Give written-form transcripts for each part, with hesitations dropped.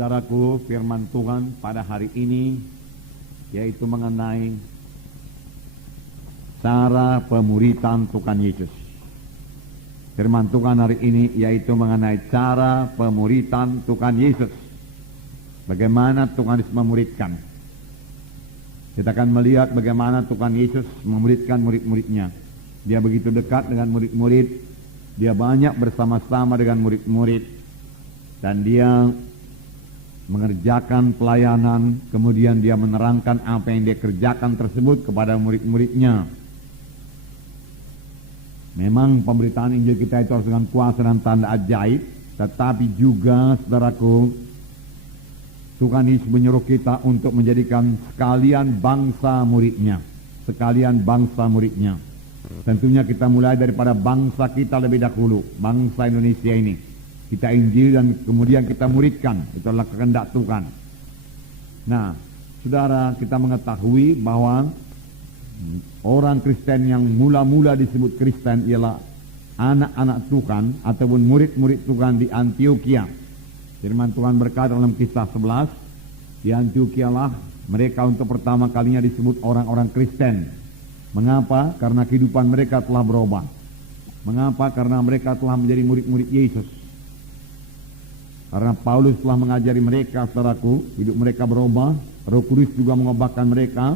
Saudaraku, firman Tuhan pada hari ini yaitu mengenai cara pemuritan Tuhan Yesus. Firman Tuhan hari ini yaitu mengenai cara pemuritan Tuhan Yesus. Bagaimana Tuhan Yesus memuridkan. Kita akan melihat bagaimana Tuhan Yesus memuridkan murid-muridnya. Dia begitu dekat dengan murid-murid. Dia banyak bersama-sama dengan murid-murid. Dan dia mengerjakan pelayanan, kemudian dia menerangkan apa yang dia kerjakan tersebut kepada murid-muridnya. Memang pemberitaan Injil kita itu harus dengan kuasa dan tanda ajaib, tetapi juga, saudaraku, Tuhan Yesus menyuruh kita untuk menjadikan sekalian bangsa muridnya. Sekalian bangsa muridnya. Tentunya kita mulai daripada bangsa kita lebih dahulu, bangsa Indonesia ini. Kita Injil dan kemudian kita muridkan. Itu adalah kehendak Tuhan. Nah, saudara, kita mengetahui bahwa orang Kristen yang mula-mula disebut Kristen ialah anak-anak Tuhan ataupun murid-murid Tuhan di Antioquia. Firman Tuhan berkata dalam Kisah 11, di Antioquia lah mereka untuk pertama kalinya disebut orang-orang Kristen. Mengapa? Karena kehidupan mereka telah berubah. Mengapa? Karena mereka telah menjadi murid-murid Yesus. Karena Paulus telah mengajari mereka, saudaraku, hidup mereka berubah, Roh Kudus juga mengubahkan mereka,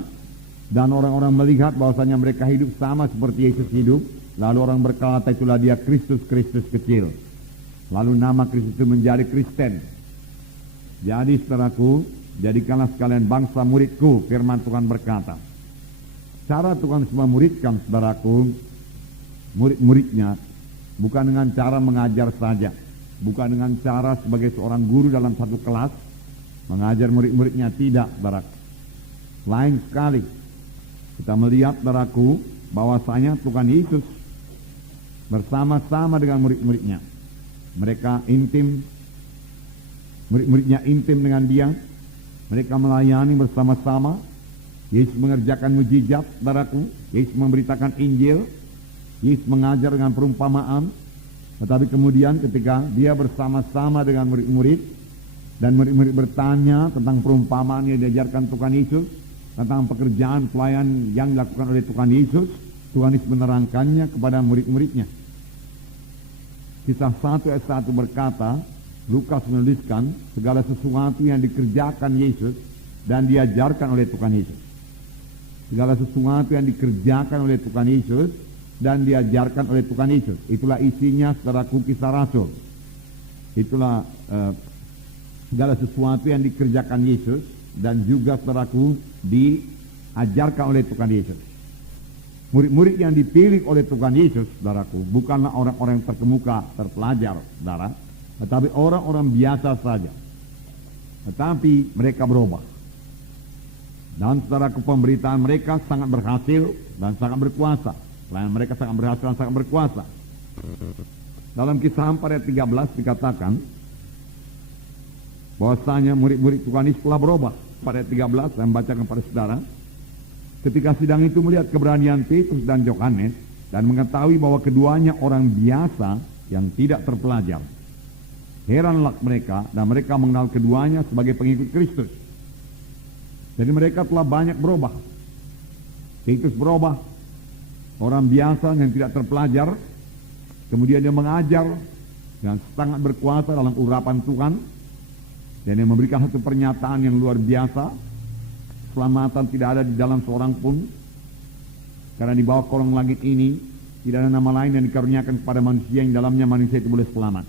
dan orang-orang melihat bahwasanya mereka hidup sama seperti Yesus hidup, lalu orang berkata itulah dia Kristus kecil. Lalu nama Kristus itu menjadi Kristen. Jadi, saudaraku, jadikanlah sekalian bangsa muridku, firman Tuhan berkata. Cara Tuhan memuridkan, saudaraku, murid-muridnya, bukan dengan cara mengajar saja. Bukan dengan cara sebagai seorang guru dalam satu kelas mengajar murid-muridnya, tidak, saudara. Lain sekali. Kita melihat, saudaraku, bahwasanya Tuhan Yesus bersama-sama dengan murid-muridnya. Mereka intim, murid-muridnya intim dengan dia. Mereka melayani bersama-sama. Yesus mengerjakan mujizat, saudaraku. Yesus memberitakan Injil. Yesus mengajar dengan perumpamaan. Tetapi kemudian ketika dia bersama-sama dengan murid-murid dan murid-murid bertanya tentang perumpamaan yang diajarkan Tuhan Yesus, tentang pekerjaan pelayan yang dilakukan oleh Tuhan Yesus, Tuhan Yesus menerangkannya kepada murid-muridnya. Kisah 1 ayat 1 berkata, Lukas menuliskan segala sesuatu yang dikerjakan Yesus dan diajarkan oleh Tuhan Yesus. Segala sesuatu yang dikerjakan oleh Tuhan Yesus dan diajarkan oleh Tuhan Yesus. Itulah isinya saudaraku Kisah Rasul. Itulah segala sesuatu yang dikerjakan Yesus dan juga saudaraku diajarkan oleh Tuhan Yesus. Murid-murid yang dipilih oleh Tuhan Yesus, saudaraku, bukanlah orang-orang yang terkemuka, terpelajar, saudara, tetapi orang-orang biasa saja. Tetapi mereka berubah. Dan saudaraku, pemberitaan mereka sangat berhasil dan sangat berkuasa. Pelayanan mereka sangat berhasil dan sangat berkuasa. Dalam Kisah 4 ayat 13 dikatakan bahwasanya murid-murid Tuhan Yesus telah berubah. Pada ayat 13 saya membacakan kepada saudara. Ketika sidang itu melihat keberanian Petrus dan Yohanes dan mengetahui bahwa keduanya orang biasa yang tidak terpelajar, heranlah mereka dan mereka mengenal keduanya sebagai pengikut Kristus. Jadi mereka telah banyak berubah. Petrus berubah, orang biasa yang tidak terpelajar, kemudian dia mengajar dengan sangat berkuasa dalam urapan Tuhan, dan dia memberikan satu pernyataan yang luar biasa. Keselamatan tidak ada di dalam seorang pun, karena di bawah kolong langit ini tidak ada nama lain yang dikaruniakan kepada manusia yang dalamnya manusia itu boleh selamat.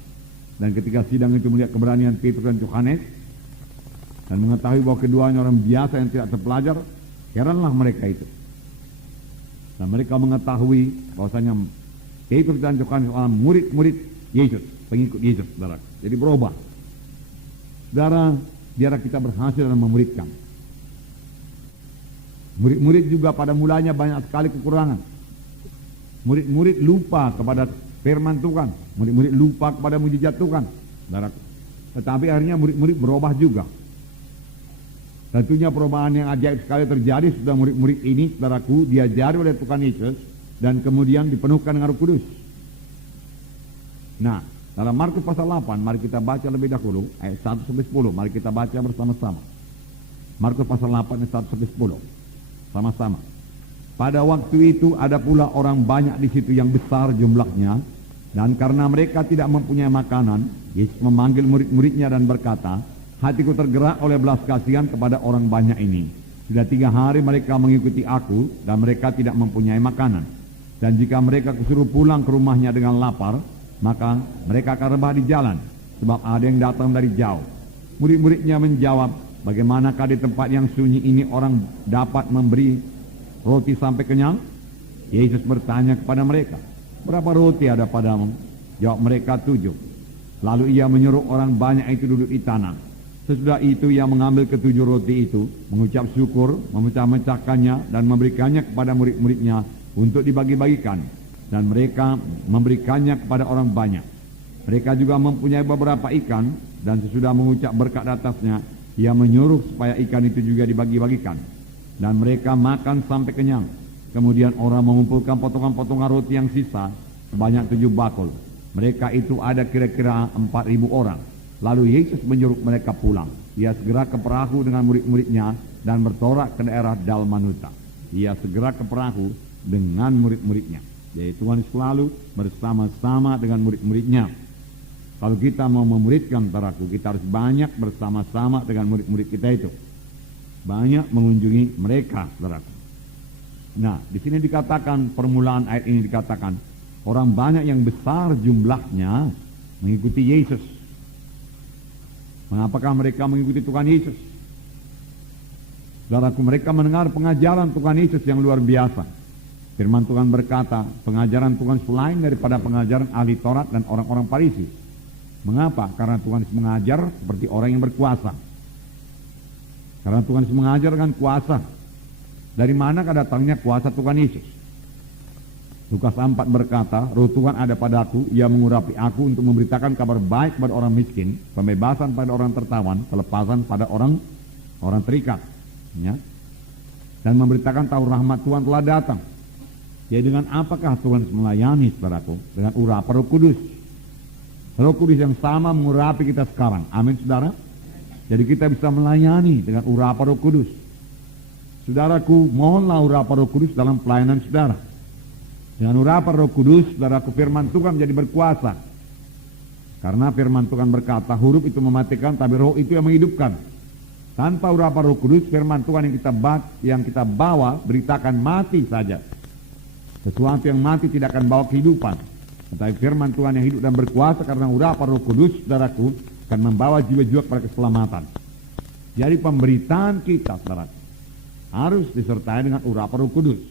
Dan ketika sidang itu melihat keberanian Petrus dan Yohanes dan mengetahui bahwa keduanya orang biasa yang tidak terpelajar, heranlah mereka itu. Dan mereka mengetahui bahwasanya Petrus dan Yohanes adalah murid-murid Yesus, pengikut Yesus, saudara. Jadi berubah. Saudara, biarlah kita berhasil dalam memuridkan. Murid-murid juga pada mulanya banyak sekali kekurangan. Murid-murid lupa kepada firman Tuhan. Murid-murid lupa kepada mujizat Tuhan, saudara. Tetapi akhirnya murid-murid berubah juga. Tentunya perubahan yang ajaib sekali terjadi sudah murid-murid ini, saudaraku, diajari oleh Tuhan Yesus dan kemudian dipenuhkan dengan Roh Kudus. Nah, Dalam Markus pasal 8, mari kita baca lebih dahulu, ayat 1-10, mari kita baca bersama-sama. Markus pasal 8, ayat 1-10, sama-sama. Pada waktu itu ada pula orang banyak di situ yang besar jumlahnya, dan karena mereka tidak mempunyai makanan, Yesus memanggil murid-muridnya dan berkata, hatiku tergerak oleh belas kasihan kepada orang banyak ini. Sudah 3 hari mereka mengikuti aku, dan mereka tidak mempunyai makanan. Dan jika mereka kusuruh pulang ke rumahnya dengan lapar, maka mereka akan rebah di jalan, sebab ada yang datang dari jauh. Murid-muridnya menjawab, bagaimanakah di tempat yang sunyi ini orang dapat memberi roti sampai kenyang? Yesus bertanya kepada mereka, berapa roti ada padamu? Jawab mereka, 7. Lalu ia menyuruh orang banyak itu duduk di tanah. Sesudah itu ia mengambil ke-7 roti itu, mengucap syukur, memecah-mecahkannya dan memberikannya kepada murid-muridnya untuk dibagi-bagikan. Dan mereka memberikannya kepada orang banyak. Mereka juga mempunyai beberapa ikan, dan sesudah mengucap berkat atasnya, ia menyuruh supaya ikan itu juga dibagi-bagikan. Dan mereka makan sampai kenyang. Kemudian orang mengumpulkan potongan-potongan roti yang sisa sebanyak 7 bakul. Mereka itu ada kira-kira 4.000 orang. Lalu Yesus menyuruh mereka pulang. Ia segera ke perahu dengan murid-muridnya dan bertolak ke daerah Dalmanuta. Ia segera ke perahu dengan murid-muridnya. Jadi Tuhan selalu bersama-sama dengan murid-muridnya. Kalau kita mau memuridkan saudaraku, kita harus banyak bersama-sama dengan murid-murid kita itu. Banyak mengunjungi mereka, saudaraku. Nah, di sini dikatakan, permulaan ayat ini dikatakan, orang banyak yang besar jumlahnya mengikuti Yesus. Mengapakah mereka mengikuti Tuhan Yesus? Saudaraku, mereka mendengar pengajaran Tuhan Yesus yang luar biasa. Firman Tuhan berkata, pengajaran Tuhan selain daripada pengajaran ahli Taurat dan orang-orang Farisi. Mengapa? Karena Tuhan mengajar seperti orang yang berkuasa. Karena Tuhan mengajar dengan kuasa. Dari manakah datangnya kuasa Tuhan Yesus? Lukas 4 berkata, roh Tuhan ada padaku, ia mengurapi aku untuk memberitakan kabar baik kepada orang miskin, pembebasan pada orang tertawan, pelepasan pada orang terikat. Ya. Dan memberitakan tahu rahmat Tuhan telah datang. Jadi dengan apakah Tuhan melayani, saudaraku? Dengan urapan Roh Kudus. Roh Kudus yang sama mengurapi kita sekarang. Amin, saudara. Jadi kita bisa melayani dengan urapan Roh Kudus. Saudaraku, mohonlah urapan Roh Kudus dalam pelayanan saudara. Dengan urapan Roh Kudus, saudaraku, firman Tuhan menjadi berkuasa. Karena firman Tuhan berkata, huruf itu mematikan, tapi roh itu yang menghidupkan. Tanpa urapan Roh Kudus, firman Tuhan yang kita bawa beritakan mati saja. Sesuatu yang mati tidak akan bawa kehidupan. Tetapi firman Tuhan yang hidup dan berkuasa karena urapan Roh Kudus, saudaraku, akan membawa jiwa-jiwa kepada keselamatan. Jadi pemberitaan kita, saudara, harus disertai dengan urapan Roh Kudus.